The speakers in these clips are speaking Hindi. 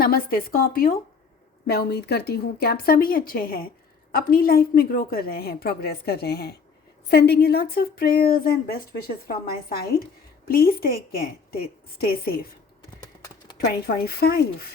नमस्ते स्कॉर्पियो। मैं उम्मीद करती हूँ कि आप सभी अच्छे हैं, अपनी लाइफ में ग्रो कर रहे हैं, प्रोग्रेस कर रहे हैं। Sending you lots of prayers and best wishes from my side. Please take care, stay safe. 2025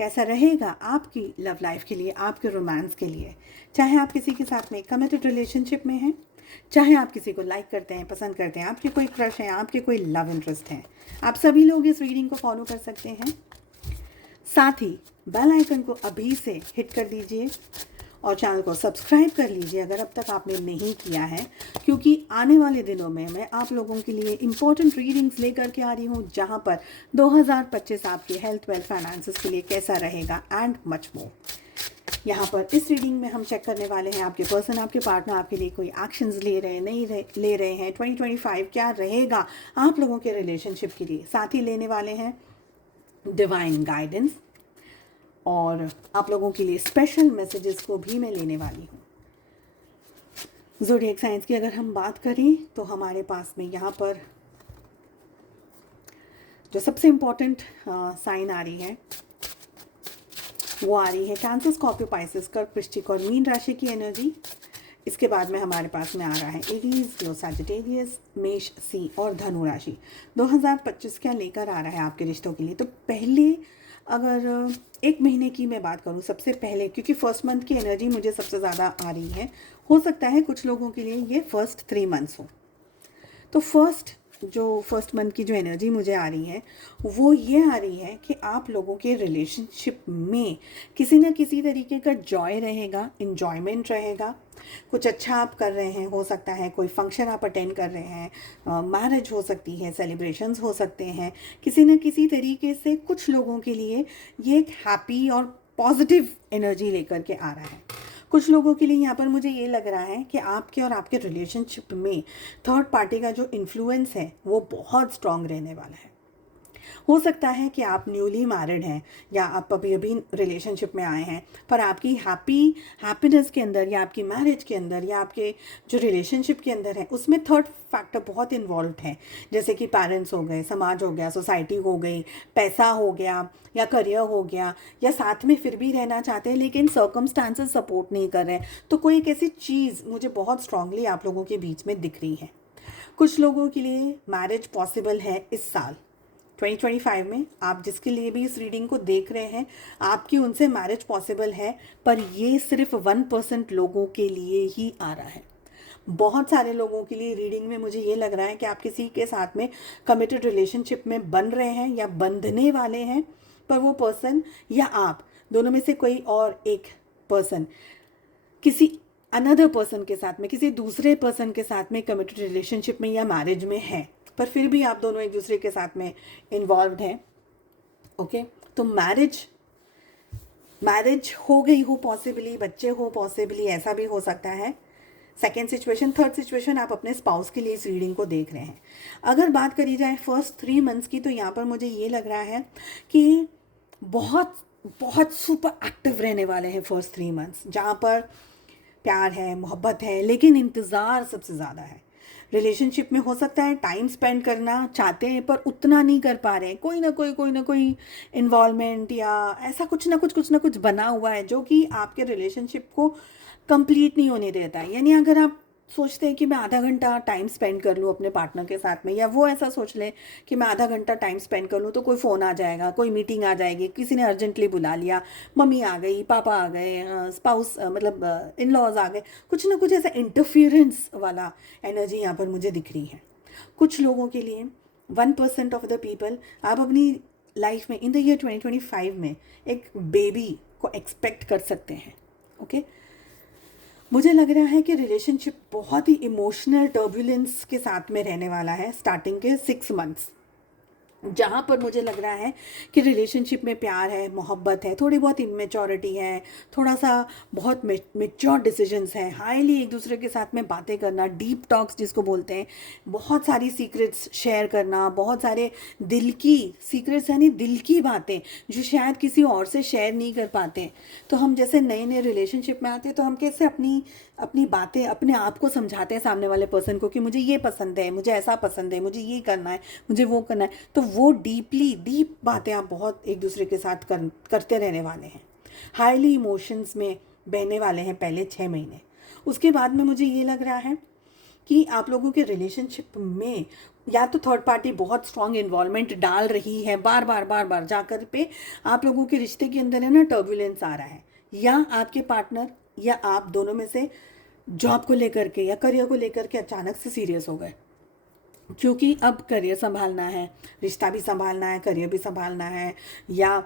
कैसा रहेगा आपकी लव लाइफ के लिए, आपके रोमांस के लिए? चाहे आप किसी के साथ में कमिटेड रिलेशनशिप में हैं, चाहे आप किसी को लाइक करते हैं, पसंद करते हैं, आपके कोई क्रश है, आपके कोई लव इंटरेस्ट है, आप सभी लोग इस रीडिंग को फॉलो कर सकते हैं। साथ ही बेल आइकन को अभी से हिट कर दीजिए और चैनल को सब्सक्राइब कर लीजिए अगर अब तक आपने नहीं किया है, क्योंकि आने वाले दिनों में मैं आप लोगों के लिए इम्पोर्टेंट रीडिंग्स लेकर के आ रही हूँ, जहाँ पर 2025 आपकी हेल्थ, वेल्थ, फाइनेंसेस के लिए कैसा रहेगा एंड मच मोर। यहाँ पर इस रीडिंग में हम चेक करने वाले हैं आपके पर्सन, आपके पार्टनर आपके लिए कोई एक्शंस ले रहे हैं, नहीं ले रहे हैं। 2025 क्या रहेगा आप लोगों के रिलेशनशिप के लिए। साथ ही लेने वाले हैं डिवाइन गाइडेंस और आप लोगों के लिए स्पेशल मैसेजेस को भी मैं लेने वाली हूँ। ज़ोडिएक साइंस की अगर हम बात करें तो हमारे पास में यहाँ पर जो सबसे इम्पोर्टेंट साइन आ रही है वो आ रही है कैंसर, स्कॉर्पियो, पाइसेस, कर्क, वृश्चिक और मीन राशि की एनर्जी। इसके बाद में हमारे पास में आ रहा है एरीज, लो, सैजिटेरियस, मेष, सी और धनु राशि। 2025 क्या लेकर आ रहा है आपके रिश्तों के लिए। तो पहले अगर एक महीने की मैं बात करूं, सबसे पहले, क्योंकि फर्स्ट मंथ की एनर्जी मुझे सबसे ज़्यादा आ रही है, हो सकता है कुछ लोगों के लिए ये फर्स्ट 3 मंथ्स हो। तो फर्स्ट मंथ की जो एनर्जी मुझे आ रही है वो ये आ रही है कि आप लोगों के रिलेशनशिप में किसी न किसी तरीके का जॉय रहेगा, इन्जॉयमेंट रहेगा। कुछ अच्छा आप कर रहे हैं, हो सकता है कोई फंक्शन आप अटेंड कर रहे हैं, मैरिज हो सकती है, सेलिब्रेशंस हो सकते हैं। किसी न किसी तरीके से कुछ लोगों के लिए ये एक हैप्पी और पॉजिटिव एनर्जी लेकर के आ रहा है। कुछ लोगों के लिए यहाँ पर मुझे ये लग रहा है कि आपके और आपके रिलेशनशिप में थर्ड पार्टी का जो इन्फ्लुएंस है वो बहुत स्ट्रांग रहने वाला है। हो सकता है कि आप न्यूली मैरिड हैं या आप अभी अभी रिलेशनशिप में आए हैं, पर आपकी हैप्पीनेस के अंदर या आपकी मैरिज के अंदर या आपके जो रिलेशनशिप के अंदर है उसमें थर्ड फैक्टर बहुत इन्वॉल्व है। जैसे कि पेरेंट्स हो गए, समाज हो गया, सोसाइटी हो गई, पैसा हो गया या करियर हो गया, या साथ में फिर भी रहना चाहते हैं लेकिन सर्कमस्टांसेस सपोर्ट नहीं कर रहे हैं। तो कोई एक ऐसी चीज़ मुझे बहुत स्ट्रांगली आप लोगों के बीच में दिख रही है। कुछ लोगों के लिए मैरिज पॉसिबल है इस साल 2025 में। आप जिसके लिए भी इस रीडिंग को देख रहे हैं, आपकी उनसे मैरिज पॉसिबल है, पर ये सिर्फ 1% लोगों के लिए ही आ रहा है। बहुत सारे लोगों के लिए रीडिंग में मुझे ये लग रहा है कि आप किसी के साथ में कमिटेड रिलेशनशिप में बन रहे हैं या बंधने वाले हैं, पर वो पर्सन या आप दोनों में से कोई और एक पर्सन किसी अनदर पर्सन के साथ में, किसी दूसरे पर्सन के साथ में कमिटेड रिलेशनशिप में या मैरिज में है, पर फिर भी आप दोनों एक दूसरे के साथ में इन्वॉल्व हैं। ओके, तो मैरिज हो गई हो पॉसिबली, बच्चे हो पॉसिबली, ऐसा भी हो सकता है। सेकेंड सिचुएशन, थर्ड सिचुएशन, आप अपने स्पाउस के लिए इस रीडिंग को देख रहे हैं। अगर बात करी जाए फर्स्ट 3 मंथ्स की, तो यहाँ पर मुझे ये लग रहा है कि बहुत बहुत सुपर एक्टिव रहने वाले हैं फर्स्ट 3 मंथ्स, जहाँ पर प्यार है, मोहब्बत है, लेकिन इंतज़ार सबसे ज़्यादा है। रिलेशनशिप में हो सकता है टाइम स्पेंड करना चाहते हैं पर उतना नहीं कर पा रहे हैं। कोई ना कोई इन्वॉल्वमेंट या ऐसा कुछ ना कुछ बना हुआ है जो कि आपके रिलेशनशिप को कंप्लीट नहीं होने देता है। यानी अगर आप सोचते हैं कि मैं आधा घंटा टाइम स्पेंड कर लूँ अपने पार्टनर के साथ में, या वो ऐसा सोच ले कि मैं आधा घंटा टाइम स्पेंड कर लूँ, तो कोई फ़ोन आ जाएगा, कोई मीटिंग आ जाएगी, किसी ने अर्जेंटली बुला लिया, मम्मी आ गई, पापा आ गए, स्पाउस मतलब इन लॉज आ गए, कुछ ना कुछ ऐसा इंटरफियरेंस वाला एनर्जी यहाँ पर मुझे दिख रही है। कुछ लोगों के लिए 1% ऑफ द पीपल, आप अपनी लाइफ में इन द ईयर 2025 में एक बेबी को एक्सपेक्ट कर सकते हैं। ओके, मुझे लग रहा है कि रिलेशनशिप बहुत ही इमोशनल टर्बुलेंस के साथ में रहने वाला है स्टार्टिंग के 6 मंथ्स, जहाँ पर मुझे लग रहा है कि रिलेशनशिप में प्यार है, मोहब्बत है, थोड़ी बहुत इमेच्योरिटी है, थोड़ा सा बहुत मेच्योर डिसीजंस हैं, हाईली एक दूसरे के साथ में बातें करना, डीप टॉक्स जिसको बोलते हैं, बहुत सारी सीक्रेट्स शेयर करना, बहुत सारे दिल की सीक्रेट्स यानी दिल की बातें जो शायद किसी और से शेयर नहीं कर पाते। तो हम जैसे नए नए रिलेशनशिप में आते हैं तो हम कैसे अपनी बातें अपने आप को समझाते हैं सामने वाले पर्सन को कि मुझे ये पसंद है, मुझे ऐसा पसंद है, मुझे ये करना है, मुझे वो करना है। तो वो डीप बातें आप बहुत एक दूसरे के साथ करते रहने वाले हैं। हाईली इमोशंस में बहने वाले हैं पहले 6 महीने। उसके बाद में मुझे ये लग रहा है कि आप लोगों के रिलेशनशिप में या तो थर्ड पार्टी बहुत स्ट्रॉन्ग इन्वॉल्वमेंट डाल रही है, बार बार जाकर पे आप लोगों के रिश्ते के अंदर है ना टर्बुलेंस आ रहा है, या आपके पार्टनर या आप दोनों में से जॉब को लेकर के या करियर को लेकर के अचानक से सीरियस हो गए, क्योंकि अब करियर संभालना है, रिश्ता भी संभालना है, करियर भी संभालना है, या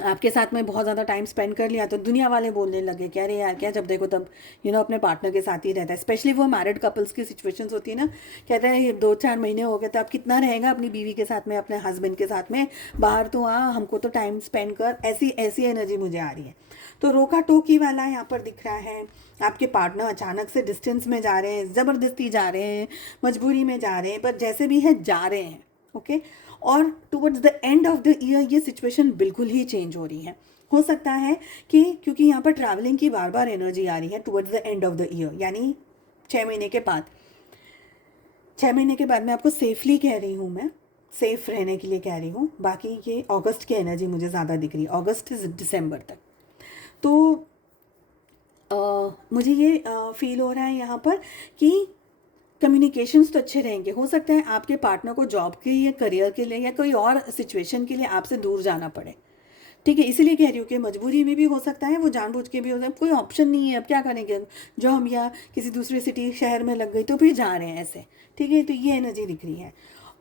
आपके साथ में बहुत ज़्यादा टाइम स्पेंड कर लिया तो दुनिया वाले बोलने लगे कि अरे यार क्या जब देखो तब अपने पार्टनर के साथ ही रहता है। स्पेशली वो मैरिड कपल्स की सिचुएशंस होती है ना, कहते हैं ये 2-4 महीने हो गए तो अब कितना रहेगा अपनी बीवी के साथ में, अपने हस्बैंड के साथ में, बाहर तो हमको तो टाइम स्पेंड कर, ऐसी एनर्जी मुझे आ रही है। तो रोका टोकी वाला यहाँ पर दिख रहा है। आपके पार्टनर अचानक से डिस्टेंस में जा रहे हैं, ज़बरदस्ती जा रहे हैं, मजबूरी में जा रहे हैं, पर जैसे भी है जा रहे हैं। ओके, और towards the end of the year ये सिचुएशन बिल्कुल ही चेंज हो रही है। हो सकता है कि क्योंकि यहाँ पर ट्रैवलिंग की बार बार एनर्जी आ रही है towards the end of the year, यानी 6 महीने के बाद। 6 महीने के बाद मैं आपको सेफली कह रही हूँ, मैं सेफ रहने के लिए कह रही हूँ। बाकी ये अगस्त की एनर्जी मुझे ज़्यादा दिख रही है, अगस्त से दिसंबर तक। तो मुझे ये फील हो रहा है यहाँ पर कि कम्युनिकेशंस तो अच्छे रहेंगे। हो सकता है आपके पार्टनर को जॉब के या करियर के लिए या कोई और सिचुएशन के लिए आपसे दूर जाना पड़े, ठीक है, इसीलिए कह रही हूँ कि मजबूरी में भी हो सकता है, वो जानबूझ के भी हो सकता है, कोई ऑप्शन नहीं है, अब क्या करेंगे, जॉब या किसी दूसरी सिटी शहर में लग गई तो भी जा रहे हैं ऐसे, ठीक है। तो ये एनर्जी दिख रही है।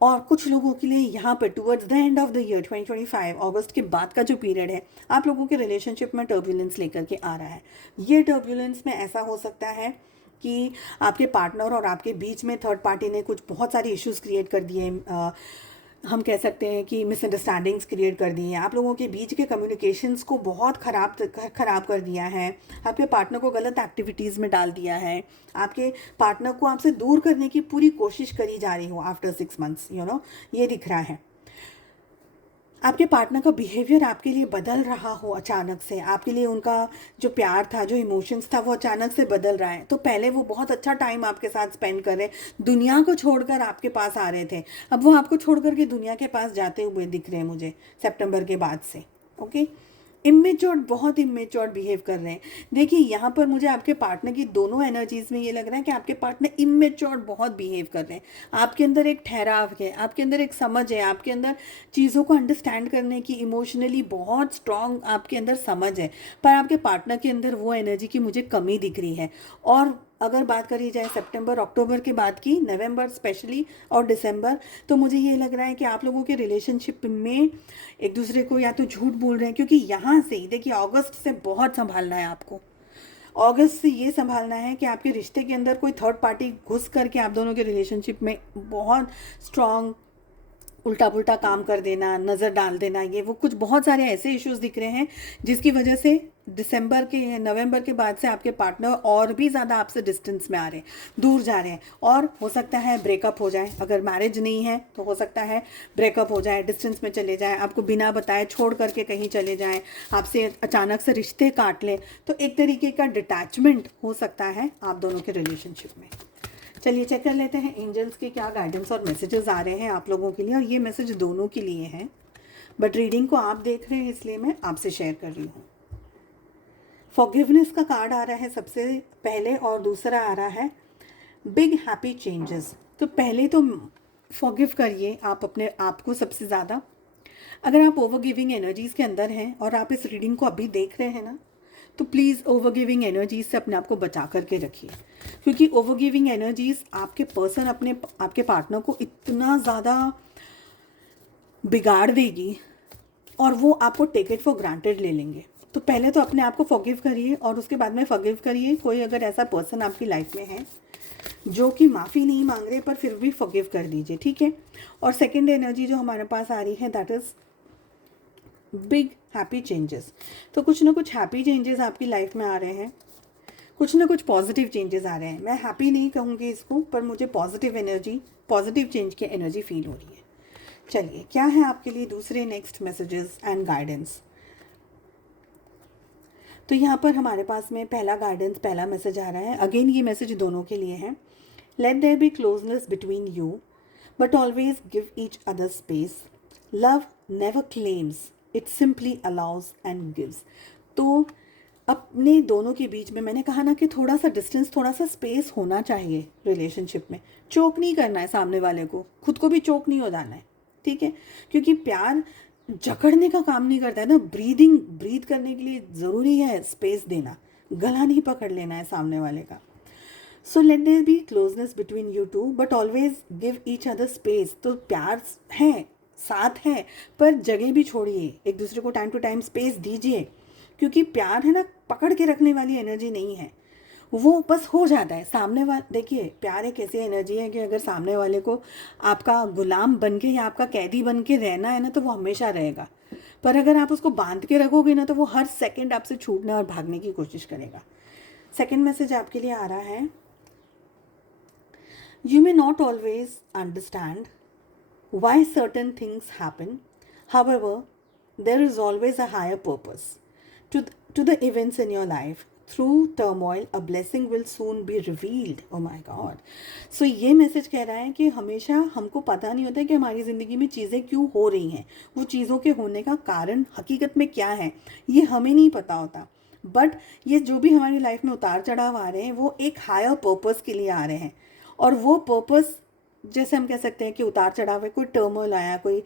और कुछ लोगों के लिए यहाँ पर towards the end of the year 2025 अगस्त के बाद का जो पीरियड है, आप लोगों के रिलेशनशिप में टर्बुलेंस लेकर के आ रहा है। ये टर्बुलेंस में ऐसा हो सकता है कि आपके पार्टनर और आपके बीच में थर्ड पार्टी ने कुछ बहुत सारे इश्यूज क्रिएट कर दिए, हम कह सकते हैं कि मिसअंडरस्टैंडिंग्स क्रिएट कर दी हैं, आप लोगों के बीच के कम्युनिकेशंस को बहुत ख़राब कर दिया है, आपके पार्टनर को गलत एक्टिविटीज़ में डाल दिया है, आपके पार्टनर को आपसे दूर करने की पूरी कोशिश करी जा रही हो आफ्टर 6 मंथ्स, ये दिख रहा है। आपके पार्टनर का बिहेवियर आपके लिए बदल रहा हो अचानक से, आपके लिए उनका जो प्यार था, जो इमोशंस था, वो अचानक से बदल रहा है। तो पहले वो बहुत अच्छा टाइम आपके साथ स्पेंड कर रहे, दुनिया को छोड़कर आपके पास आ रहे थे, अब वो आपको छोड़कर के दुनिया के पास जाते हुए दिख रहे हैं मुझे सितंबर के बाद से। ओके, इमेच्योर, बहुत इमेच्योर बिहेव कर रहे हैं। देखिए यहाँ पर मुझे आपके पार्टनर की दोनों एनर्जीज में ये लग रहा है कि आपके पार्टनर इमेच्योर बहुत बिहेव कर रहे हैं। आपके अंदर एक ठहराव है, आपके अंदर एक समझ है, आपके अंदर चीज़ों को अंडरस्टैंड करने की इमोशनली बहुत स्ट्रॉन्ग आपके अंदर समझ है, पर आपके पार्टनर के अंदर वो एनर्जी की मुझे कमी दिख रही है। और अगर बात करी जाए सितंबर अक्टूबर के बाद की, नवंबर स्पेशली और दिसंबर, तो मुझे ये लग रहा है कि आप लोगों के रिलेशनशिप में एक दूसरे को या तो झूठ बोल रहे हैं, क्योंकि यहाँ से ही देखिए अगस्त से बहुत संभालना है आपको। अगस्त से ये संभालना है कि आपके रिश्ते के अंदर कोई थर्ड पार्टी घुस करके आप दोनों के रिलेशनशिप में बहुत स्ट्रॉन्ग उल्टा पुल्टा काम कर देना, नज़र डाल देना, ये वो कुछ बहुत सारे ऐसे इश्यूज दिख रहे हैं जिसकी वजह से नवंबर के बाद से आपके पार्टनर और भी ज़्यादा आपसे डिस्टेंस में आ रहे हैं, दूर जा रहे हैं। और हो सकता है ब्रेकअप हो जाए, अगर मैरिज नहीं है तो हो सकता है ब्रेकअप हो जाए, डिस्टेंस में चले जाए, आपको बिना बताए छोड़ करके कहीं चले जाएं, आपसे अचानक से रिश्ते काट लें। तो एक तरीके का डिटैचमेंट हो सकता है आप दोनों के रिलेशनशिप में। चलिए चेक कर लेते हैं एंजल्स के क्या गाइडेंस और मैसेजेस आ रहे हैं आप लोगों के लिए, और ये मैसेज दोनों के लिए हैं, बट रीडिंग को आप देख रहे हैं इसलिए मैं आपसे शेयर कर रही हूँ। फॉरगिवनेस का कार्ड आ रहा है सबसे पहले, और दूसरा आ रहा है बिग हैप्पी चेंजेस। तो पहले तो फॉरगिव करिए आप अपने आप को सबसे ज़्यादा। अगर आप ओवर गिविंग एनर्जीज़ के अंदर हैं और आप इस रीडिंग को अभी देख रहे हैं ना, तो प्लीज़ ओवर गिविंग एनर्जीज से अपने आप को बचा करके रखिए, क्योंकि ओवर गिविंग एनर्जीज आपके पर्सन आपके पार्टनर को इतना ज़्यादा बिगाड़ देगी और वो आपको टेक इट फॉर ग्रांटेड ले लेंगे। तो पहले तो अपने आप को फॉरगिव करिए और उसके बाद में फॉरगिव करिए कोई अगर ऐसा पर्सन आपकी लाइफ में है जो कि माफ़ी नहीं मांग रहे, पर फिर भी फॉरगिव कर दीजिए, ठीक है। और सेकेंड एनर्जी जो हमारे पास आ रही है that is big happy changes. तो कुछ ना कुछ हैप्पी चेंजेस आपकी लाइफ में आ रहे हैं, कुछ ना कुछ पॉजिटिव चेंजेस आ रहे हैं। मैं हैप्पी नहीं कहूँगी इसको, पर मुझे पॉजिटिव एनर्जी, पॉजिटिव चेंज की एनर्जी फील हो रही है। चलिए क्या है आपके लिए दूसरे नेक्स्ट मैसेजेस एंड गाइडेंस। तो यहाँ पर हमारे पास में पहला मैसेज आ रहा है। अगेन ये मैसेज दोनों के लिए है। Let there be closeness between you but always give each other space. Love never claims, it simply allows and gives. तो अपने दोनों के बीच में मैंने कहा ना कि थोड़ा सा डिस्टेंस, थोड़ा सा स्पेस होना चाहिए रिलेशनशिप में। चोक नहीं करना है सामने वाले को, खुद को भी चोक नहीं हो जाना है, ठीक है? क्योंकि प्यार जकड़ने का काम नहीं करता है ना, ब्रीद करने के लिए ज़रूरी है स्पेस देना, गला नहीं पकड़ लेना है सामने वाले का। So let there be closeness between you two, but always give each other space. तो प्यार है, साथ है, पर जगह भी छोड़िए, एक दूसरे को टाइम टू टाइम स्पेस दीजिए, क्योंकि प्यार है ना पकड़ के रखने वाली एनर्जी नहीं है, वो बस हो जाता है सामने वाले। देखिए प्यार एक ऐसी एनर्जी है कि अगर सामने वाले को आपका गुलाम बन के या आपका कैदी बन के रहना है ना, तो वो हमेशा रहेगा। पर अगर आप उसको बांध के रखोगे ना, तो वो हर सेकंड आपसे छूटने और भागने की कोशिश करेगा। सेकंड मैसेज आपके लिए आ रहा है, you may not always understand why certain things happen. However, there is always a higher purpose to the events in your life. Through turmoil, a blessing will soon be revealed. Oh my God. So ये मैसेज कह रहा है कि हमेशा हमको पता नहीं होता है कि हमारी ज़िंदगी में चीज़ें क्यों हो रही हैं, वो चीज़ों के होने का कारण हकीकत में क्या है, ये हमें नहीं पता होता। बट ये जो भी हमारी लाइफ में उतार चढ़ाव आ रहे हैं, वो एक हायर पर्पस के लिए आ रहे हैं। और वो पर्पस, जैसे हम कह सकते हैं कि उतार चढ़ाव है, कोई टर्मोइल आया, कोई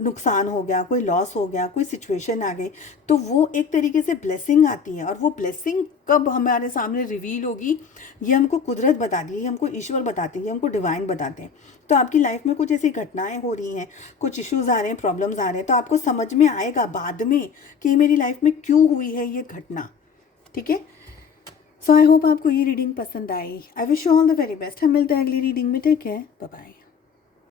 नुकसान हो गया, कोई लॉस हो गया, कोई सिचुएशन आ गई, तो वो एक तरीके से ब्लेसिंग आती है। और वो ब्लेसिंग कब हमारे सामने रिवील होगी, ये हमको कुदरत बताती है, ये हमको ईश्वर बताती है, हमको डिवाइन बताते हैं। तो आपकी लाइफ में कुछ ऐसी घटनाएं हो रही हैं, कुछ इश्यूज आ रहे हैं, प्रॉब्लम्स आ रहे हैं, तो आपको समझ में आएगा बाद में कि मेरी लाइफ में क्यों हुई है ये घटना, ठीक है? सो आई होप आपको ये रीडिंग पसंद आई। I wish you all the very best. हम मिलते हैं अगली रीडिंग में। Take care, bye bye.